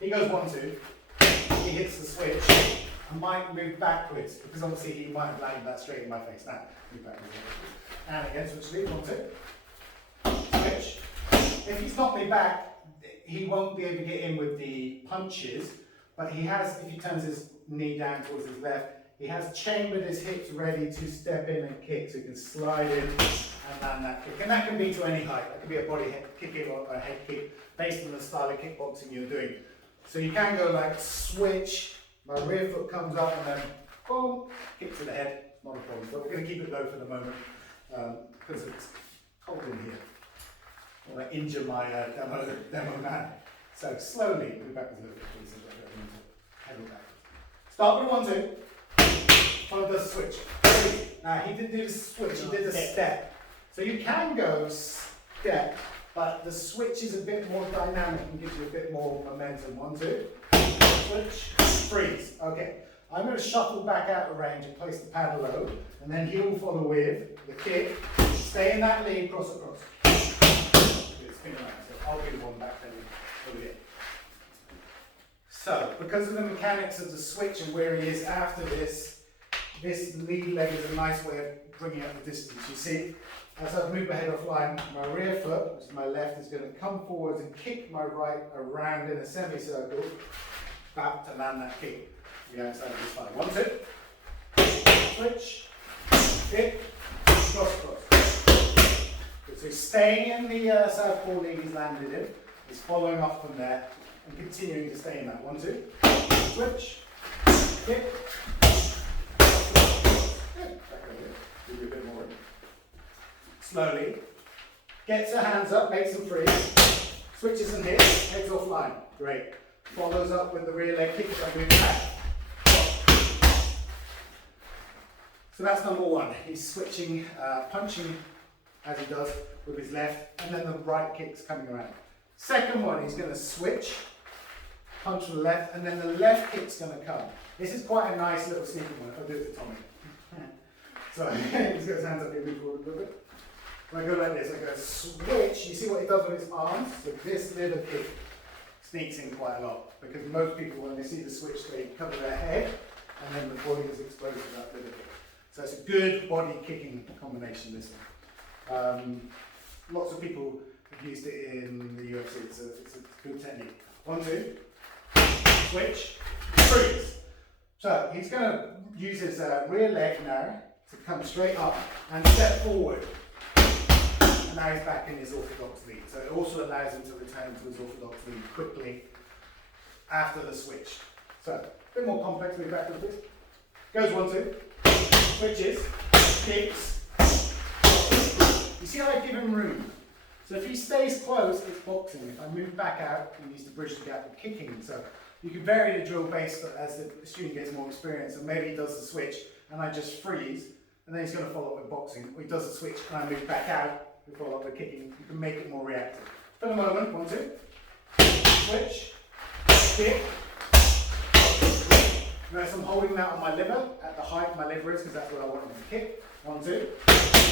He goes 1, 2. He hits the switch. I might move backwards because obviously he might have landed that straight in my face. Now, move backwards. And again, switch lead. 1, 2. Switch. If he's knocked me back, he won't be able to get in with the punches. But he has, if he turns his knee down towards his left, he has chambered his hips ready to step in and kick. So he can slide in and land that kick. And that can be to any height. That can be a body kick or a head kick based on the style of kickboxing you're doing. So you can go like switch, my rear foot comes up and then boom, kick to the head, not a problem. But we're going to keep it low for the moment because it's cold in here. I want to injure my demo man. So slowly, move backwards a little bit, please. Head back. Start with 1, 2. Follow the switch. Now he didn't do the switch, he did the step. So you can go step, but the switch is a bit more dynamic and gives you a bit more momentum. 1, 2. Switch, freeze. Okay. I'm going to shuffle back out of range and place the pad low, and then he will follow with the kick. Stay in that lead, cross across. Spin around. So I'll give one back then over here. So, because of the mechanics of the switch and where he is after this lead leg is a nice way of bringing up the distance. You see, as I move my head offline, my rear foot, which is my left, is going to come forwards and kick my right around in a semicircle, back to land that kick. The outside of this line. 1, 2. Switch, kick, cross, cross. So he's staying in the southpaw lead he's landed in. He's following up from there and continuing to stay in that. 1, 2. Switch, kick. Good. Back over here. Give you a bit more. Slowly. Gets her hands up, makes them free. Switches and hits, heads offline. Great. Follows up with the rear leg kick as I move back. So that's number 1. He's switching, punching as he does with his left, and then the right kick's coming around. Second one, he's going to switch, punch to the left, and then the left kick's going to come. This is quite a nice little sneaky one. I'll do it to Tommy. So he's got his hands up here, move forward a little bit. When I go like this, I go switch. You see what he does with his arms? So this little kick sneaks in quite a lot, because most people, when they see the switch, they cover their head, and then the body is exposed to that little kick. So it's a good body kicking combination, this one. Lots of people have used it in the UFC, it's a good technique. 1, 2, switch, freeze. So he's going to use his rear leg now to come straight up and step forward. And now he's back in his orthodox lead. So it also allows him to return to his orthodox lead quickly after the switch. So a bit more complex, move back a little bit. Goes 1, 2. Switches, kicks. You see how I give him room? So if he stays close, it's boxing. If I move back out, he needs to bridge the gap with kicking. So you can vary the drill based as the student gets more experience. So maybe he does the switch and I just freeze, and then he's going to follow up with boxing. Or he does the switch and I move back out, we follow up with kicking. You can make it more reactive. For the moment, 1, 2. Switch, kick. Notice I'm holding that on my liver, at the height my liver is, because that's what I want him to kick. 1, 2,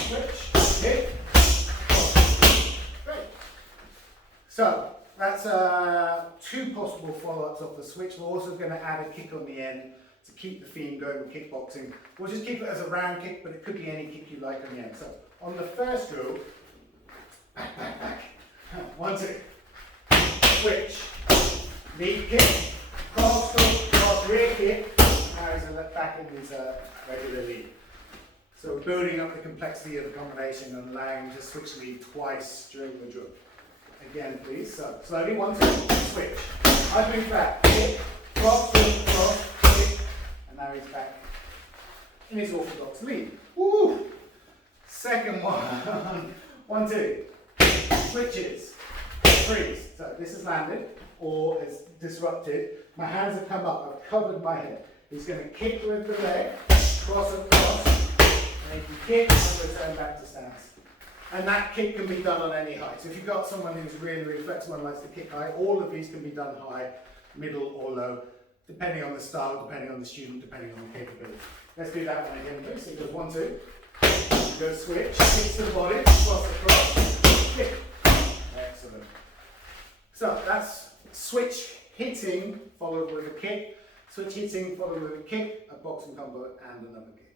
switch, kick. Great. So, that's 2 possible follow-ups off the switch. We're also going to add a kick on the end to keep the theme going with kickboxing. We'll just keep it as a round kick, but it could be any kick you like on the end. So, on the first drill, back, back, back. 1, 2, switch, lead kick, cross, rear kick. Now he's back in his regular lead. So building up the complexity of the combination and allowing him to switch lead twice during the drill. Again, please. So slowly, 1, 2, switch. I move back, kick, cross, kick, and now he's back in his orthodox lead. Woo! Second one. 1, 2. Switches. Freeze. So this has landed or is disrupted. My hands have come up. I've covered my head. He's going to kick with the leg, cross across, and he can kick and return back to stance. And that kick can be done on any height. So if you've got someone who's really, really flexible and likes to kick high, all of these can be done high, middle or low, depending on the style, depending on the student, depending on the capability. Let's do that one again, please. So it goes 1, 2. Go switch, kick to the body, cross across, kick. Excellent. So that's switch hitting followed with a kick, switch hitting followed with a kick, a boxing combo and another kick.